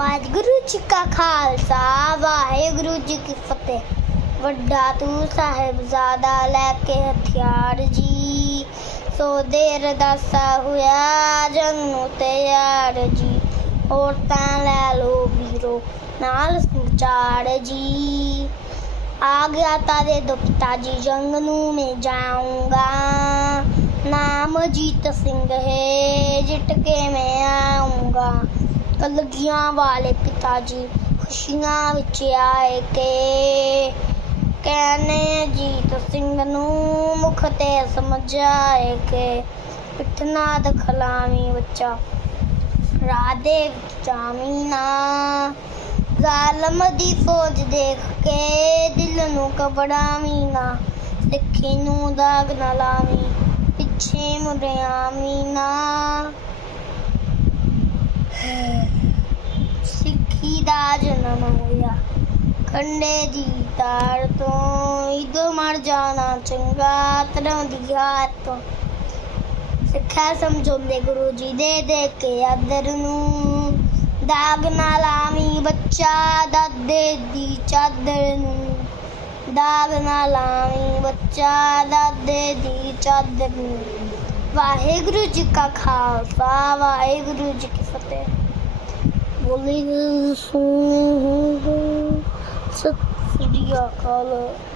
ਵਾਹਿਗੁਰੂ ਜੀ ਕਾ ਖਾਲਸਾ, ਵਾਹਿਗੁਰੂ ਜੀ ਕੀ ਫਤਿਹ। ਵੱਡਾ ਤੂੰ ਸਾਹਿਬਜ਼ਾਦਾ ਲੈ ਕੇ ਹਥਿਆਰ ਜੀ। ਸੋ ਦੇਰ ਦਾਸਾ ਹੋਇਆ ਜੰਗ ਨੂੰ ਤਿਆਰ ਜੀ। ਔਰਤਾਂ ਲੈ ਲੋ ਵੀਰੋ, ਨਾਲ ਸੰਚਾਰ ਜੀ। ਆ ਗਿਆ ਤਾਰੇ ਦੁਪਤਾ ਜੀ, ਜੰਗ ਨੂੰ ਮੈਂ ਜਾਊਂਗਾ। ਨਾਮ ਜੀਤ ਸਿੰਘ ਹੈ, ਜਿੱਟ ਕੇ ਮੈਂ ਆਉਂਗਾ ਕਲਗੀਆਂ ਵਾਲੇ ਪਿਤਾ ਜੀ, ਖੁਸ਼ੀਆਂ ਵਿੱਚ ਆਏ ਕੇ। ਕਹਿੰਨੇ ਜੀਤ ਸਿੰਘ ਨੂੰ ਮੁਖ ਤੇ ਸਮਝ ਕੇ, ਪਿੱਠਨਾ ਦਖਲਾਵੀ ਬੱਚਾ ਰਾਦੇ ਵਿੱਚ ਨਾ। ਜ਼ਾਲਮ ਦੀ ਫੌਜ ਦੇਖ ਕੇ ਦਿਲ ਨੂੰ ਘਬਰਾਵੀਂ ਨਾ ਸਿੱਖੀ ਨੂੰ ਦਾਗ ਨਾ ਲਾਵੀ, ਪਿੱਛੇ ਮੁੜਿਆ ਮੀਨਾ ਸਿੱਖੀ ਦਾ ਜਨਮ ਹੋਇਆ। ਖੰਡੇ ਦੀ ਤਾਰ ਤੋਂ ਇਦੋਂ ਮਰ ਜਾਣਾ ਚੰਗਾ ਤਰ੍ਹਾਂ ਦੀ ਹਾਰ ਤੋਂ। ਸਿੱਖਿਆ ਸਮਝਾਉਂਦੇ ਗੁਰੂ ਜੀ ਦੇ ਦੇ ਕੇ ਆਦਰ ਨੂੰ। ਦਾਗ ਨਾ ਲਾਵੀਂ ਬੱਚਾ ਦਾਦੇ ਦੀ ਚਾਦਰ ਨੂੰ। ਦਾਗ ਨਾ ਲਾਵੀਂ ਬੱਚਾ ਦਾਦੇ ਦੀ ਚਾਦਰ ਨੂੰ। ਵਾਹਿਗੁਰੂ ਜੀ ਕਾ ਖਾਲਸਾ, ਵਾਹਿਗੁਰੂ ਜੀ ਕੀ ਫਤਿਹ। Babalıydı. Sonra. Sıt. Sıt. Sıt.